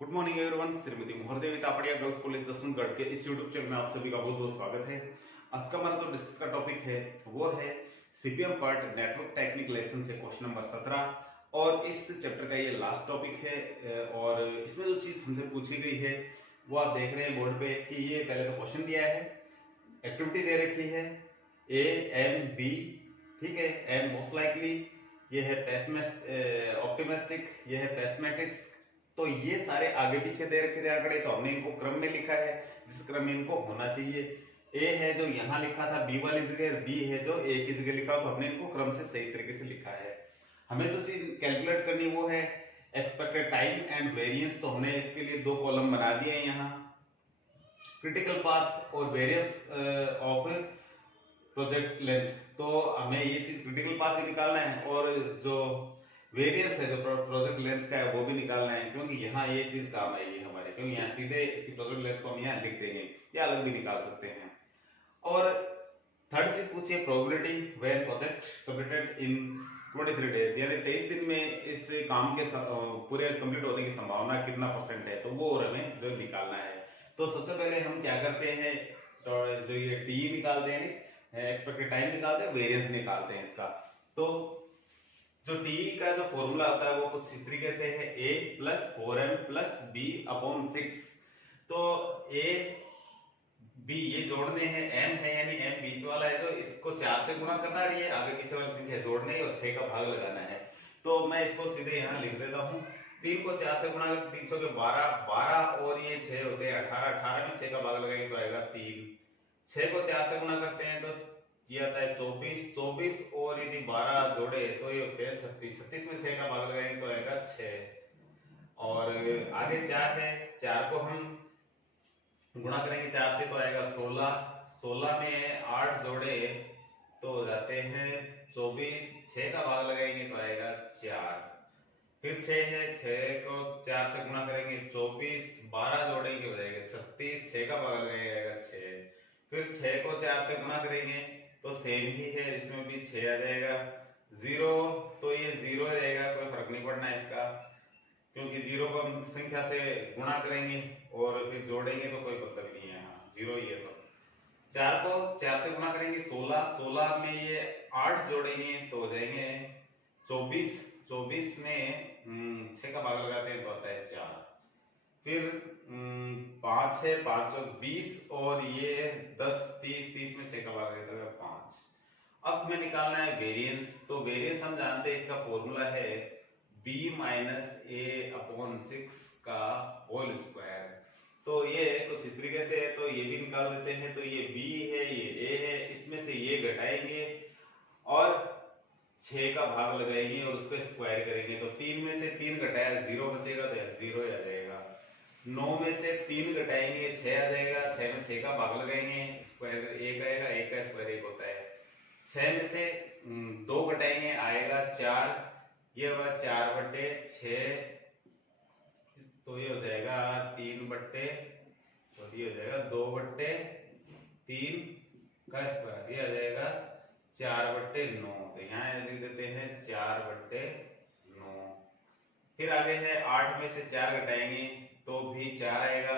Good morning everyone. Shrimati Mohardevi Tapadia girls college Jaswantgarh के इस YouTube channel में आप सभी का बहुत बहुत स्वागत है। आज का हमारा जो डिस्कस का टॉपिक है वो है CPM part network technique lesson से क्वेश्चन नंबर 17 और इस चैप्टर का ये लास्ट टॉपिक है। और इसमें जो चीज हमसे पूछी गई है वो आप देख रहे हैं बोर्ड पे कि ये पहले तो क्वेश्चन दिया है, एक्टिविटी दे रखी है ए एम बी, ठीक है। एम मोस्ट लाइकली, ये है ऑप्टिमिस्टिक, ये है पेसिमेटिक्स। तो ये सारे आगे पीछे दे रखे थे आंकड़े, तो हमने इनको क्रम में लिखा है जिस क्रम में इनको होना चाहिए। ए है जो यहाँ लिखा था बी वाली जगह, बी है जो ए की जगह लिखा हो, तो हमने इनको क्रम से सही तरीके से लिखा है। हमें जो चीज कैलकुलेट करनी वो है एक्सपेक्टेड टाइम एंड वेरिएंस। तो हमने इसके लिए दो कॉलम बना दिए हैं यहाँ, क्रिटिकल पाथ और वेरिएंस ऑफ प्रोजेक्ट लेंथ। तो हमें ये चीज क्रिटिकल पाथ भी निकालना है और जो वेरिएंस है जो प्रोजेक्ट लेंथ का है वो भी निकालना है, क्योंकि यहाँ ये चीज काम आएगी हमारे, क्योंकि यहाँ सीधे इसकी प्रोजेक्ट लेंथ को हम यहाँ लिख देंगे या अलग भी निकाल सकते हैं। और थर्ड चीज पूछिए probability when project completed in 23 days, यानी 23 दिन में इस काम के पूरे कंप्लीट होने की संभावना कितना परसेंट है, तो वो और हमें जो निकालना है। तो सबसे पहले हम क्या करते हैं, तो जो ये टी निकालते हैं, एक्सपेक्टेड टाइम निकालते हैं, वेरिएंस निकालते हैं इसका। तो जो टी का जो फॉर्मूला होता है वो कुछ इस तरीके से है, a plus 4m plus b upon 6। तो a b ये जोड़ने हैं, m है यानी m बीच वाला है, तो इसको 4 से गुणा करना है, ये आगे पीछे वाली संख्या जोड़ने है और 6 का भाग लगाना है। तो मैं इसको सीधे यहाँ लिख देता हूँ, 3 को 4 से गुणा करके 3 के 12, 12 और ये 6 होते हैं 18, 18 में 6 का भाग लगाएंगे तो आएगा 3, 6 को 4 से गुणा करते हैं तो ये आता है 24, 24 और यदि 12 जोड़े तो ये होते हैं 36, 36 में 6 का भाग लगाएंगे तो आएगा 6। और आगे 4 है, 4 को हम गुणा करेंगे 4 से तो आएगा 16, 16 में 8 जोड़े तो हो जाते हैं 24, 6 का भाग लगाएंगे तो आएगा 4। फिर 6 है, 6 को 4 से गुणा करेंगे 24, 12 जोड़ेंगे हो जाएगा 36, 6 का भाग लगाएगा 6। फिर 6 को 4 से गुणा करेंगे तो सेम ही है, इसमें भी 6 आ जाएगा, 0 तो ये 0 रहेगा, कोई फर्क नहीं पड़ना इसका, क्योंकि 0 को हम संख्या से गुणा करेंगे और फिर जोड़ेंगे तो कोई मतलब नहीं है, यहाँ 0 ही है सब। 4 को 4 से गुणा करेंगे 16, 16 में ये 8 जोड़ेंगे तो हो जाएंगे 24, 24 में 6 का भाग लगाते हैं तो आता है 4। फिर 5 है, 5 और 20 और ये 10, 30, 30 में 6 का भाग लगाते हैं 5। अब हमें निकालना है वेरिएंस। तो वेरिएंस हम जानते हैं, इसका फॉर्मूला है b माइनस ए अपॉन 6 का होल स्क्वायर। तो ये कुछ इस तरीके से है, तो ये भी निकाल देते हैं। तो ये b है, ये a है, इसमें से ये घटाएंगे और 6 का भाग लगाएंगे और उसको स्क्वायर करेंगे। तो 3 में से 3 घटाया 0 बचेगा तो 0 आ जाएगा। 9 में से 3 घटाएंगे 6 आ जाएगा, 6 में 6 का भाग लगाएंगे, स्क्वायर 1 आएगा, 1 का स्क्वायर 1 होता है। 6 में से 2 घटाएंगे आएगा 4, ये होगा 4/6, तो ये हो जाएगा 3/, तो ये हो जाएगा 2/3 का स्क्वायर, ये आ जाएगा 4/9। तो यहाँ लिख देते हैं 4/9। फिर आगे है 8 में से 4 घटाएंगे तो भी 4 आएगा,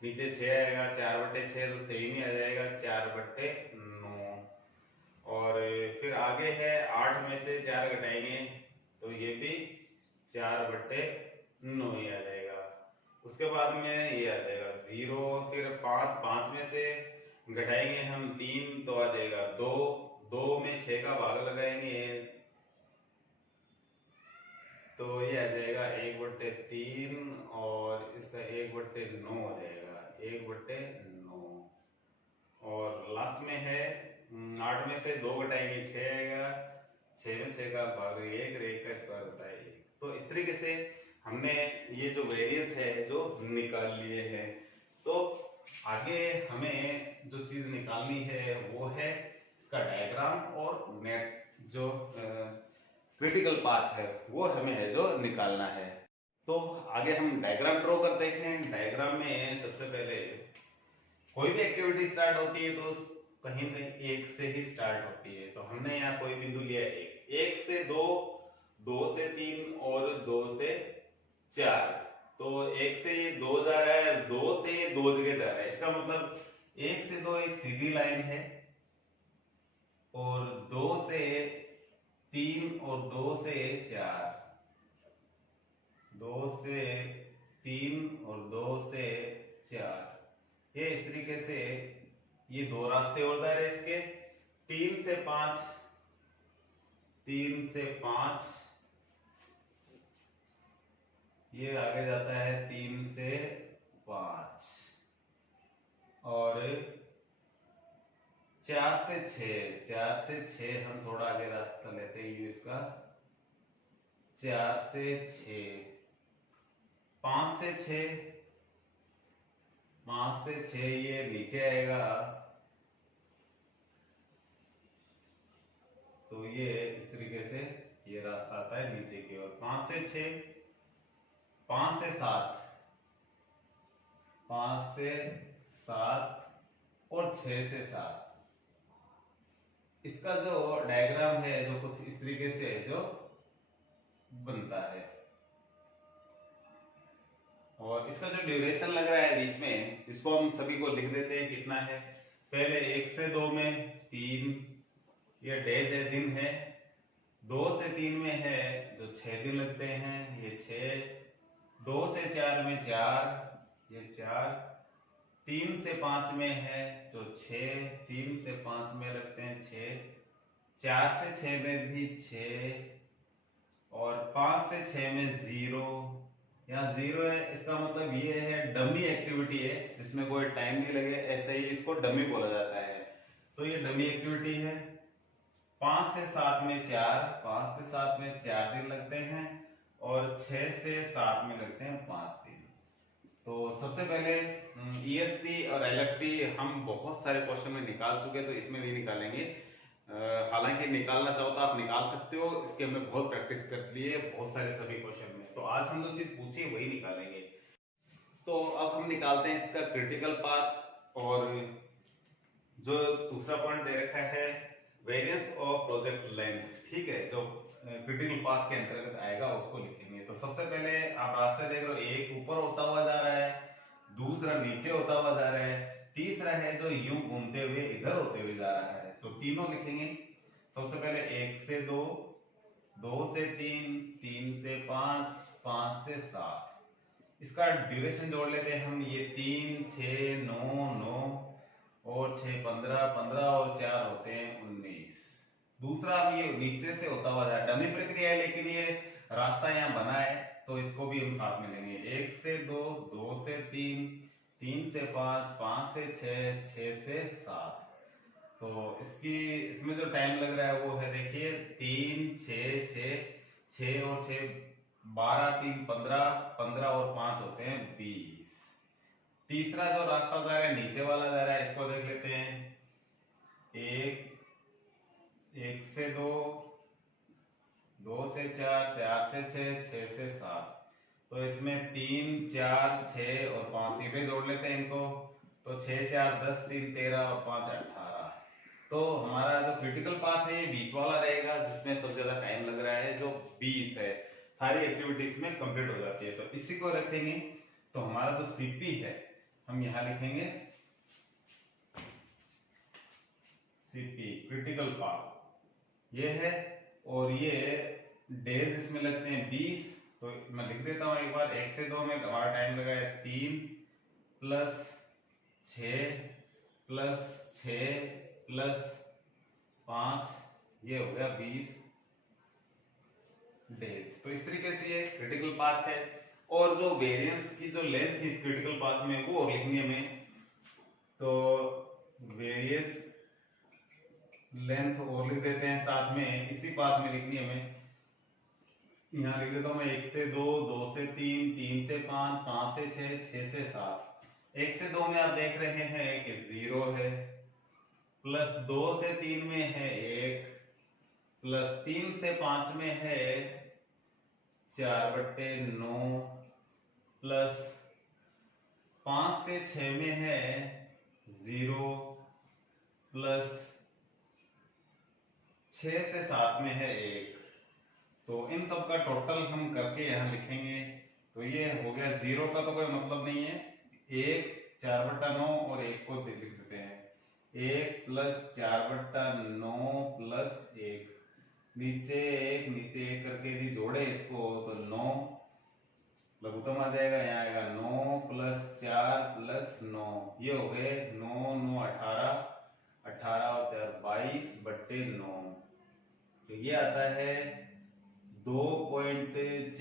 नीचे 6 आएगा, 4/6 तो सही में आ जाएगा 4/9। और फिर आगे है 8 में से 4 घटाएंगे तो ये भी 4/9 ही आ जाएगा। उसके बाद में ये आ जाएगा 0। फिर 5 में से घटाएंगे हम 3 तो आ जाएगा 2, 2 में 6 का भाग लगाएंगे तो ये आ जाएगा 1/3 और इसका 1/9 हो जाएगा, 1/9। और लास्ट में है 8 में से 2 घटाएंगे 6 आएगा, 6 में 6 का भाग 1, 1 का स्क्वायर होता है 1। तो इस तरीके से हमने ये जो वेरिएंस है जो निकाल लिए हैं। तो आगे हमें जो चीज निकालनी है वो है इसका डायग्राम और नेट जो क्रिटिकल पाथ है वो हमें है जो निकालना है। तो आगे हम डायग्राम ड्रॉ करते हैं। डायग्राम में सबसे पहले कोई भी एक्टिविटी स्टार्ट होती है तो कहीं न कहीं 1 से ही स्टार्ट होती है। तो हमने यहाँ कोई बिंदु लिया 1, 1 से 2, 2 से 3 और 2 से 4। तो एक से ये 2 जा रहा है, 2 से ये 2 जगह जा रहा है। इसका मतलब 1 से 2 एक सीधी लाइन है, और 2 से 3 और 2 से 4, 2 से 3 और 2 से 4, ये इस तरीके से ये 2 रास्ते और जा रहे हैं इसके। 3 से 5, 3 से 5 ये आगे जाता है 3 से 5, और 4 से 6, 4 से 6 हम थोड़ा आगे रास्ता लेते हैं इसका, 4 से 6, 5 से 6, 5 से 6 ये नीचे आएगा, तो ये इस तरीके से ये रास्ता आता है नीचे की ओर। 5 से 6, 5 से 7, 5 से 7 और 6 से 7। इसका जो डायग्राम है जो कुछ इस तरीके से जो बनता है, और इसका जो ड्यूरेशन लग रहा है बीच में, इसको हम सभी को लिख देते हैं कितना है। पहले 1 से 2 में 3, ये डेज है, दिन है। 2 से 3 में है जो 6 दिन लगते हैं, ये 6। 2 से 4 में 4, ये 4। 3 से 5 में है जो 6, 3 से 5 में लगते हैं 6। 4 से 6 में भी 6, और 5 से 6 में 0, यहाँ 0 है। इसका मतलब ये है डमी एक्टिविटी है जिसमें कोई टाइम नहीं लगे, ऐसे ही इसको डमी बोला जाता है, तो ये डमी एक्टिविटी है। 5 से 7 में 4, 5 से 7 में 4 दिन लगते हैं, और 6 से 7 में लगते हैं 5 दिन। तो सबसे पहले ईएसटी और एलएफटी हम बहुत सारे क्वेश्चन में निकाल चुके, तो इसमें नहीं निकालेंगे। हालांकि निकालना चाहो तो आप निकाल सकते हो, इसके हमने बहुत प्रैक्टिस कर ली है बहुत सारे सभी क्वेश्चन में। तो आज हम जो चीज पूछी है वही निकालेंगे। तो अब हम निकालते हैं इसका क्रिटिकल पाथ, और जो दूसरा पॉइंट दे रखा है वेरिएंस ऑफ प्रोजेक्ट लेंथ, ठीक है, जो क्रिटिकल पाथ के अंतर्गत आएगा उसको लिखेंगे। तो सबसे पहले आप रास्ते देख रहे हो, एक ऊपर होता हुआ जा रहा है, दूसरा नीचे होता हुआ जा रहा है, तीसरा है जो यूं घूमते हुए इधर होते हुए जा रहा है। तो तीनों लिखेंगे। सबसे पहले 1 से 2, 2 से 3, 3 से 5, 5 से 7। इसका ड्यूरेशन जोड़ लेते हैं हम, ये 3, 6, 9, 9 और 6, 15, 15 और 4 होते हैं 19। दूसरा अब ये नीचे से होता हुआ जाए, डमी प्रक्रिया है लेकिन ये रास्ता यहाँ बना है, तो इसको भी हम साथ में लेंगे। 1 से 2, 2 से 3, 3 से 5, 5 से 6, 6 से 7। तो इसमें जो टाइम लग रहा है वो है, देखिए 3, 6, 6, 6 और 6 12, 3 15, 15 और 5 होते हैं 20। तीसरा जो रास्ता जा रहा है नीचे वाला जा रहा है, इसको देख लेते हैं। 1 से 2, 2 से 4, 4 से 6, 6 से 7। तो इसमें 3, 4, 6 और 5 सीधे जोड़ लेते हैं इनको, तो 6, 4, 10, 3, 13 और 5, 18। तो हमारा जो क्रिटिकल पाथ है बीच वाला रहेगा, जिसमें सबसे ज्यादा टाइम लग रहा है, जो 20 है। सारी एक्टिविटीज में कंप्लीट हो जाती है, तो इसी को रखेंगे। तो हमारा जो सीपी है हम यहां लिखेंगे सीपी क्रिटिकल पाथ ये है, और ये डेज इसमें लगते हैं 20। तो मैं लिख देता हूं एक बार। 1 से 2 में हमारा टाइम लगा है 3 प्लस 6 प्लस 6 प्लस 5, ये हो गया 20 डेज। तो इस तरीके से ये क्रिटिकल पाथ है। और जो वेरिएंस की जो लेंथ थी इस क्रिटिकल पाथ में वो और लिखनी है हमें। तो वेरियस लेंथ और लिख देते हैं साथ में, इसी पाथ में लिखनी है हमें। यहाँ लिख देता हूं मैं 1 से 2, 2 से 3, 3 से 5, 5 से 6, 6 से 7। 1 से 2 में आप देख रहे हैं कि 0 है, प्लस 2 से 3 में है 1, प्लस 3 से 5 में है 4/9, प्लस 5 से 6 में है 0, प्लस 6 से 7 में है 1। तो इन सब का टोटल हम करके यहाँ लिखेंगे। तो तो ये हो गया, 0 का तो कोई मतलब नहीं है, 1 4/9 और 1 को लिख देते हैं, 1 + 4/9 + 1, नीचे 1 करके यदि जोड़े इसको तो 9 लघुत्तम आ जाएगा, यहाँ आएगा 9 + 4 + 9, ये हो गए 9 9 18, 18 और 4 22/9, तो ये आता है 2.44, इस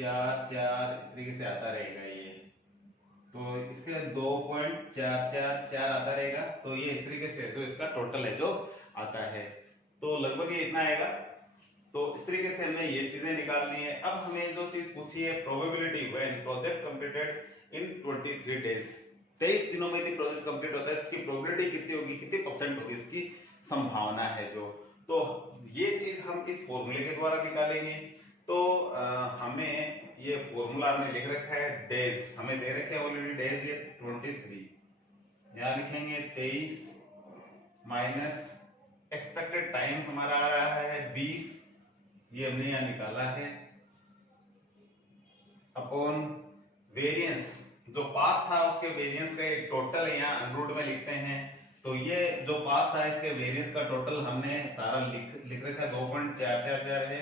तरीके से आता रहेगा ये, तो इसके 2.444 आता रहेगा, तो ये इस तरीके से जो इसका टोटल है जो आता है, तो लगभग ये इतना आएगा। तो इस तरीके से हमें ये चीजें निकालनी है। अब हमें जो चीज पूछी है, probability when project completed in 23 days, 23 दिनों में यदि प्रोजेक्ट कंप्लीट होता है, इसकी प्रोबेबिलिटी कितनी होगी, कितने परसेंट होगी, इसकी संभावना है जो, तो ये चीज हम इस फॉर्मूले के द्वारा निकालेंगे। तो हमें ये फॉर्मूला हमने लिख रखा है, डेज हमें दे रखे हैं ऑलरेडी, डेज ये 23, यहाँ लिखेंगे 23 माइनस एक्सपेक्टेड टाइम हमारा आ रहा है 20, ये हमने यहाँ निकाला है, अपॉन वेरिएंस, जो पाथ था उसके वेरिएंस का एक टोटल यहाँ अंडररूट में लिखते हैं, तो ये जो पाथ था इसके वेरिएंस का टोटल हमने सारा लिख रखा है, 2.444 है,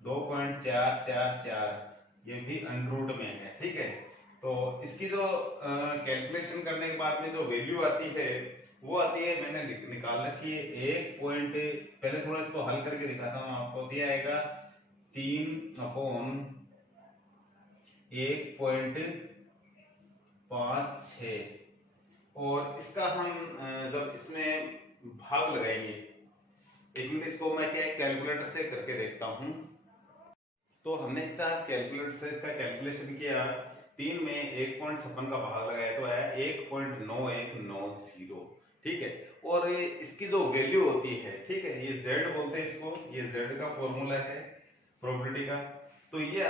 2.444, ये भी अंडररूट में है, ठीक है। तो इसकी जो कैलकुलेशन करने के बाद में जो वैल्यू आती है वो आती है, मैंने निकाल रखी है 1 पॉइंट, पहले थोड़ा इसको हल करके दिखाता हूँ आपको, दिया आएगा 3/1.56, और इसका हम जब इसमें भाग लगाएंगे, एक मिनट इसको मैं क्या कैलकुलेटर से करके देखता हूँ। तो हमने इसका कैलकुलेटर से इसका कैलकुलेशन किया, 3 में 1.56 का भाग लगाया तो आया 1.9190, ठीक है। और इसकी जो वैल्यू होती है, ठीक है, ये z बोलते हैं इसको, ये z का फॉर्मूला है प्रोबेबिलिटी का, तो ये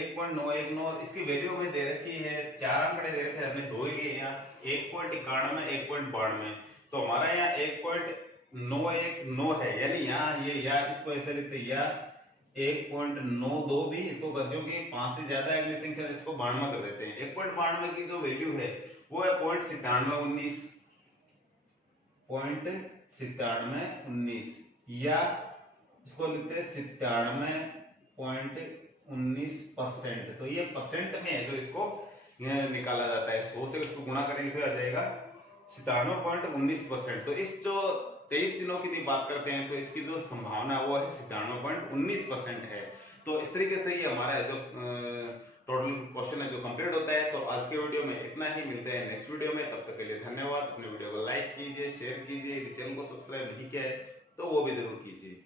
1.919, इसकी वैल्यू हमें दे रखी है, 4 आंकड़े दे रखे हैं, हमने 2 लिए यहाँ, 1.91, 1.92, तो हमारा यहाँ 1.919 है, यानी यहाँ ये, या इसको ऐसे लिखते, या 1.92 भी इसको कर, क्योंकि 5 से ज्यादा अगली संख्या इसको 92 कर देते हैं। 1.92 की जो वैल्यू है वो है 0.9719, या इसको लिखते हैं 97.19%, तो ये परसेंट में है जो इसको निकाला जाता है, 100 से उसको गुणा करेंगे तो आ जाएगा 97.19%। तो इस जो 23 दिनों की बात करते हैं तो इसकी जो संभावना वो है 97.19% है। तो इस तरीके से ये हमारा जो टोटल क्वेश्चन है जो कंप्लीट होता है। तो आज के वीडियो में इतना ही, मिलते हैं नेक्स्ट वीडियो में, तब तक के लिए धन्यवाद। अपने वीडियो को लाइक कीजिए, शेयर कीजिए, यदि चैनल को सब्सक्राइब नहीं किया है तो वो भी जरूर कीजिए।